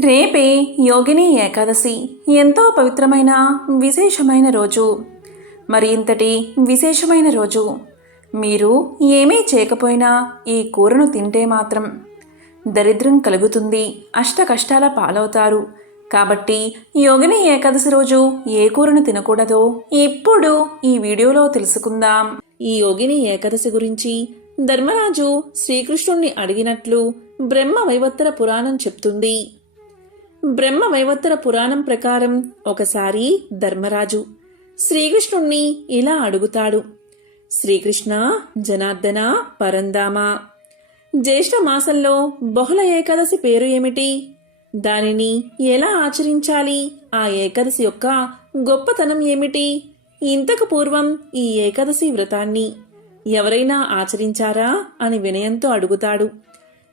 రేపే యోగిని ఏకాదశి. ఎంతో పవిత్రమైన విశేషమైన రోజు. మరి ఇంతటి విశేషమైన రోజు. మీరు ఏమీ చేయకపోయినా ఈ కూరను తింటే మాత్రం దరిద్రం కలుగుతుంది. అష్ట కష్టాల పాలవుతారు. కాబట్టి యోగిని ఏకాదశి రోజు ఏ కూరను తినకూడదో ఇప్పుడు ఈ వీడియోలో తెలుసుకుందాం. ఈ యోగిని ఏకాదశి గురించి ధర్మరాజు శ్రీకృష్ణుణ్ణి అడిగినట్లు బ్రహ్మ వైవత్తర పురాణం చెప్తుంది. బ్రహ్మ వైవత్తర పురాణం ప్రకారం ఒకసారి ధర్మరాజు శ్రీకృష్ణుణ్ణి ఇలా అడుగుతాడు. శ్రీకృష్ణ జనార్దన పరందామ జ్యేష్ఠ మాసంలో బహుళ ఏకాదశి పేరు ఏమిటి? దానిని ఎలా ఆచరించాలి? ఆ ఏకాదశి యొక్క గొప్పతనం ఏమిటి? ఇంతకు పూర్వం ఈ ఏకాదశి వ్రతాన్ని ఎవరైనా ఆచరించారా? అని వినయంతో అడుగుతాడు.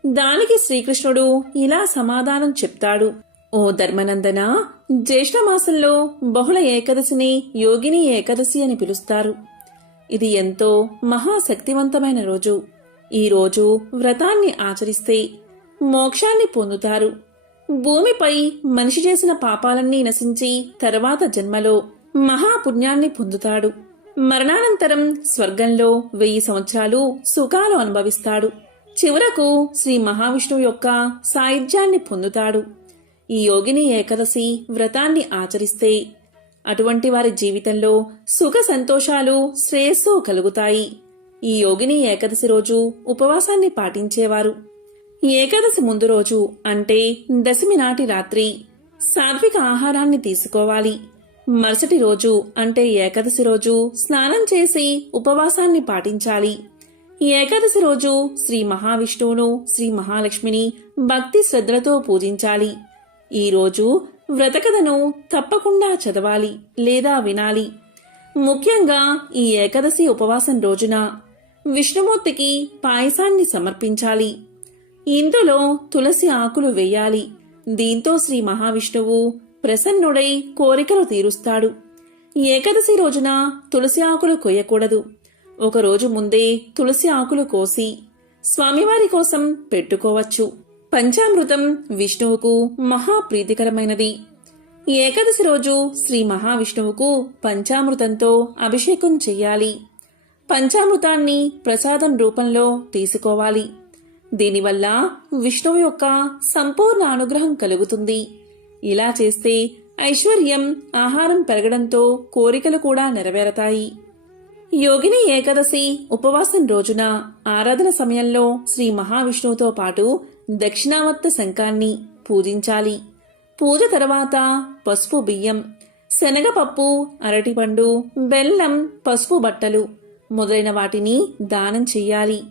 దానికి శ్రీకృష్ణుడు ఇలా సమాధానం చెప్తాడు. ఓ ధర్మనందన జ్యేష్ఠమాసంలో బహుళ ఏకాదశిని యోగిని ఏకాదశి అని పిలుస్తారు. ఇది ఎంతో మహాశక్తివంతమైన రోజు. ఈ రోజు వ్రతాన్ని ఆచరిస్తే మోక్షాన్ని పొందుతారు. భూమిపై మనిషి చేసిన పాపాలన్నీ నశించి తర్వాత జన్మలో మహాపుణ్యాన్ని పొందుతాడు. మరణానంతరం స్వర్గంలో వెయ్యి సంవత్సరాలు సుఖాలు అనుభవిస్తాడు. చివరకు శ్రీ మహావిష్ణువు యొక్క సాయుధ్యాన్ని పొందుతాడు. ఈ యోగిని ఏకాదశి వ్రతాన్ని ఆచరిస్తే అటువంటి వారి జీవితంలో సుఖ సంతోషాలు శ్రేయస్సు కలుగుతాయి. ఈ యోగిని ఏకాదశి రోజు ఉపవాసాన్ని పాటించేవారు. ఏకాదశి ముందు రోజు అంటే దశమి నాటి రాత్రి సాత్విక ఆహారాన్ని తీసుకోవాలి. మరుసటి రోజు అంటే ఏకాదశి రోజు స్నానం చేసి ఉపవాసాన్ని పాటించాలి. ఏకాదశి రోజు శ్రీ మహావిష్ణువును శ్రీ మహాలక్ష్మిని భక్తి శ్రద్ధలతో పూజించాలి. ఈరోజు వ్రతకథను తప్పకుండా చదవాలి లేదా వినాలి. ముఖ్యంగా ఈ ఏకాదశి ఉపవాసం రోజున విష్ణుమూర్తికి పాయసాన్ని సమర్పించాలి. ఇందులో తులసి ఆకులు వేయాలి. దీంతో శ్రీ మహావిష్ణువు ప్రసన్నుడై కోరికలు తీరుస్తాడు. ఏకాదశి రోజున తులసి ఆకులు కొయ్యకూడదు. ఒకరోజు ముందే తులసి ఆకులు కోసి స్వామివారి కోసం పెట్టుకోవచ్చు. పంచామృతం విష్ణువుకు మహాప్రీతికరమైనది. ఏకాదశి రోజు శ్రీ మహావిష్ణువుకు పంచామృతంతో అభిషేకం చెయ్యాలి. పంచామృతాన్ని ప్రసాదం రూపంలో తీసుకోవాలి. దీనివల్ల విష్ణువు యొక్క సంపూర్ణ అనుగ్రహం కలుగుతుంది. ఇలా చేస్తే ఐశ్వర్యం ఆహారం పెరగడంతో కోరికలు కూడా నెరవేరతాయి. యోగిని ఏకాదశి ఉపవాసం రోజున ఆరాధన సమయంలో శ్రీ మహావిష్ణువుతో పాటు దక్షిణావర్త శంఖాన్ని పూజించాలి. పూజ తర్వాత పసుపు బియ్యం శనగపప్పు అరటిపండు బెల్లం పసుపు బట్టలు మొదలైన వాటిని దానం చెయ్యాలి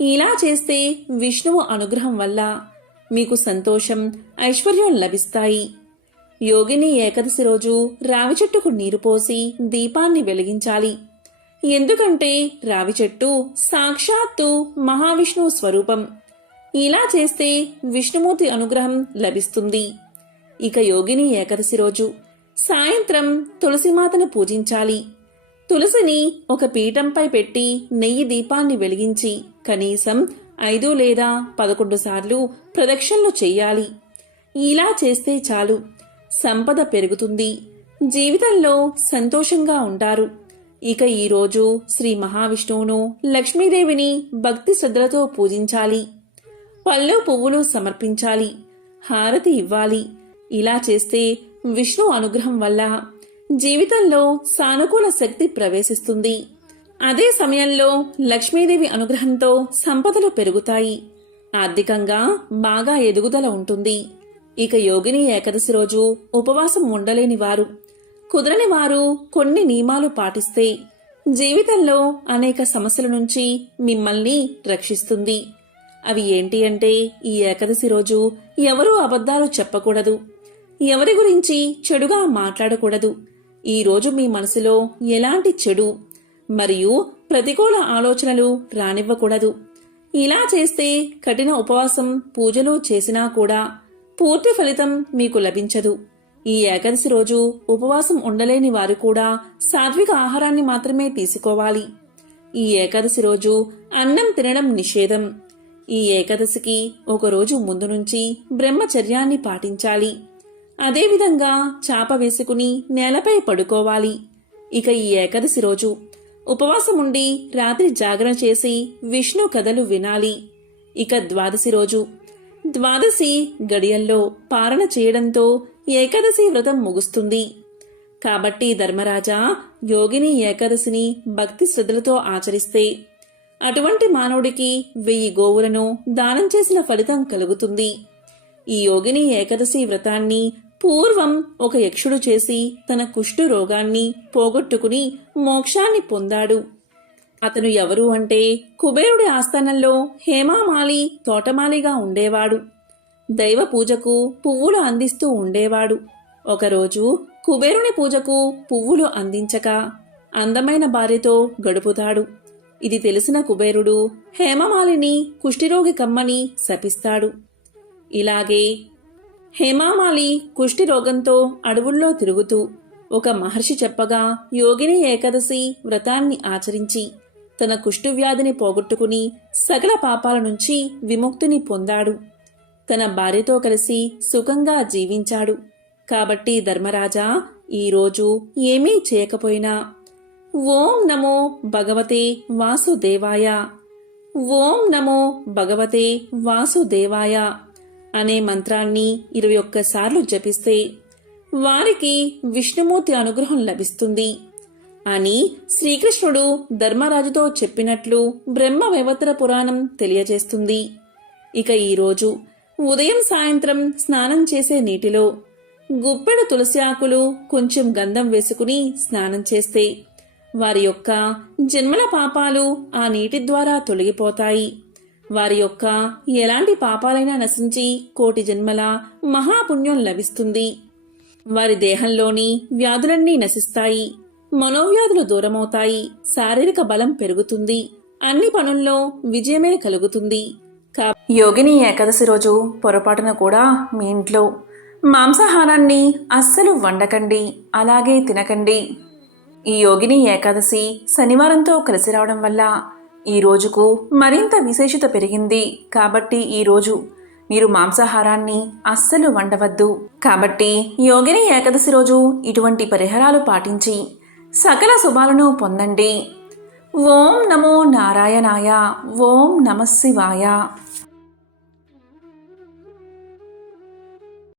ఇలా చేస్తే విష్ణువు అనుగ్రహం వల్ల మీకు సంతోషం ఐశ్వర్యం లభిస్తాయి. యోగిని ఏకాదశి రోజు రావి చెట్టుకు నీరు పోసి దీపాన్ని వెలిగించాలి. ఎందుకంటే రావి చెట్టు సాక్షాత్తు మహావిష్ణువు స్వరూపం. ఇలా చేస్తే విష్ణుమూర్తి అనుగ్రహం లభిస్తుంది. ఇక యోగిని ఏకాదశి రోజు. సాయంత్రం తులసిమాతను పూజించాలి. తులసిని ఒక పీఠంపై పెట్టి నెయ్యి దీపాన్ని వెలిగించి కనీసం ఐదు లేదా పదకొండు సార్లు ప్రదక్షిణలు చెయ్యాలి ఇలా చేస్తే చాలు. సంపద పెరుగుతుంది. జీవితంలో సంతోషంగా ఉంటారు. ఇక ఈరోజు శ్రీ మహావిష్ణువును లక్ష్మీదేవిని భక్తి శ్రద్ధలతో పూజించాలి. పళ్ళు పువ్వులు సమర్పించాలి హారతి ఇవ్వాలి. ఇలా చేస్తే విష్ణు అనుగ్రహం వల్ల జీవితంలో సానుకూల శక్తి ప్రవేశిస్తుంది. అదే సమయంలో లక్ష్మీదేవి అనుగ్రహంతో సంపదలు పెరుగుతాయి. ఆర్థికంగా బాగా ఎదుగుదల ఉంటుంది. ఇక యోగిని ఏకదశి రోజు ఉపవాసం ఉండలేని వారు కుదరని వారు కొన్ని నియమాలు పాటిస్తే జీవితంలో అనేక సమస్యల నుంచి మిమ్మల్ని రక్షిస్తుంది. అవి ఏంటి అంటే ఈ ఏకాదశి రోజు ఎవరూ అబద్ధాలు చెప్పకూడదు. ఎవరి గురించి చెడుగా మాట్లాడకూడదు. ఈ రోజు మీ మనసులో ఎలాంటి చెడు మరియు ప్రతికూల ఆలోచనలు రానివ్వకూడదు. ఇలా చేస్తే కఠిన ఉపవాసం పూజలు చేసినా కూడా పూర్తి ఫలితం మీకు లభించదు. ఈ ఏకాదశి రోజు ఉపవాసం ఉండలేని వారు కూడా సాత్విక ఆహారాన్ని మాత్రమే తీసుకోవాలి. ఈ ఏకాదశి రోజు అన్నం తినడం నిషేధం. ఈ ఏకదశికి ఒకరోజు ముందు నుంచి బ్రహ్మచర్యాన్ని పాటించాలి. అదేవిధంగా చాప వేసుకుని నేలపై పడుకోవాలి. ఇక ఈ ఏకాదశి రోజు ఉపవాసముండి రాత్రి జాగరణ చేసి విష్ణు కథలు వినాలి. ఇక ద్వాదశి రోజు ద్వాదశి గడియల్లో పారణ చేయడంతో ఏకాదశి వ్రతం ముగుస్తుంది. కాబట్టి ధర్మరాజా యోగిని ఏకాదశిని భక్తి శ్రద్ధలతో ఆచరిస్తే అటువంటి మానవుడికి వెయ్యి గోవులను దానం చేసిన ఫలితం కలుగుతుంది. ఈ యోగిని ఏకాదశి వ్రతాన్ని పూర్వం ఒక యక్షుడు చేసి తన కుష్టు రోగాన్ని పోగొట్టుకుని మోక్షాన్ని పొందాడు. అతను ఎవరు అంటే కుబేరుడి ఆస్థానంలో హేమామాలి తోటమాలిగా ఉండేవాడు. దైవ పూజకు పువ్వులు అందిస్తూ ఉండేవాడు. ఒకరోజు కుబేరుని పూజకు పువ్వులు అందించక అందమైన భార్యతో గడుపుతాడు. ఇది తెలిసిన కుబేరుడు హేమమాలిని కుష్ఠిరోగి కమ్మని శపిస్తాడు. ఇలాగే హేమామాలి కుష్టి రోగంతో అడవుల్లో తిరుగుతూ ఒక మహర్షి చెప్పగా యోగిని ఏకాదశి వ్రతాన్ని ఆచరించి తన కుష్ఠువ్యాధిని పోగొట్టుకుని సకల పాపాల నుంచి విముక్తిని పొందాడు. తన భార్యతో కలిసి సుఖంగా జీవించాడు. కాబట్టి ధర్మరాజా ఈరోజు ఏమీ చేయకపోయినా ఓం నమో భగవతే వాసుదేవాయ. ఓం నమో భగవతే వాసుదేవాయ అనే మంత్రాన్ని ఇరవై ఒక్కసార్లు జపిస్తే వారికి విష్ణుమూర్తి అనుగ్రహం లభిస్తుంది అని శ్రీకృష్ణుడు ధర్మరాజుతో చెప్పినట్లు బ్రహ్మ వైవత్ర పురాణం తెలియజేస్తుంది. ఇక ఈరోజు ఉదయం సాయంత్రం స్నానం చేసే నీటిలో గుప్పెడు తులసి ఆకులు కొంచెం గంధం వేసుకుని స్నానం చేస్తే వారి యొక్క జన్మల పాపాలు ఆ నీటి ద్వారా తొలగిపోతాయి. వారి యొక్క ఎలాంటి పాపాలైనా నశించి కోటి జన్మల మహాపుణ్యం లభిస్తుంది. వారి దేహంలోని వ్యాధులన్నీ నశిస్తాయి. మనోవ్యాధులు దూరమవుతాయి. శారీరక బలం పెరుగుతుంది. అన్ని పనుల్లో విజయమే కలుగుతుంది. కా- యోగిని ఏకాదశి రోజు పొరపాటున కూడా మీ ఇంట్లో మాంసాహారాన్ని అస్సలు వండకండి. అలాగే తినకండి. ఈ యోగిని ఏకాదశి శనివారంతో కలిసి రావడం వల్ల ఈ రోజుకు మరింత విశేషత పెరిగింది. కాబట్టి ఈ రోజు మీరు మాంసాహారాన్ని అస్సలు వండవద్దు. కాబట్టి యోగిని ఏకాదశి రోజు ఇటువంటి పరిహారాలు పాటించి సకల శుభాలను పొందండి. ఓం నమో నారాయణాయ ఓం నమ శివాయ.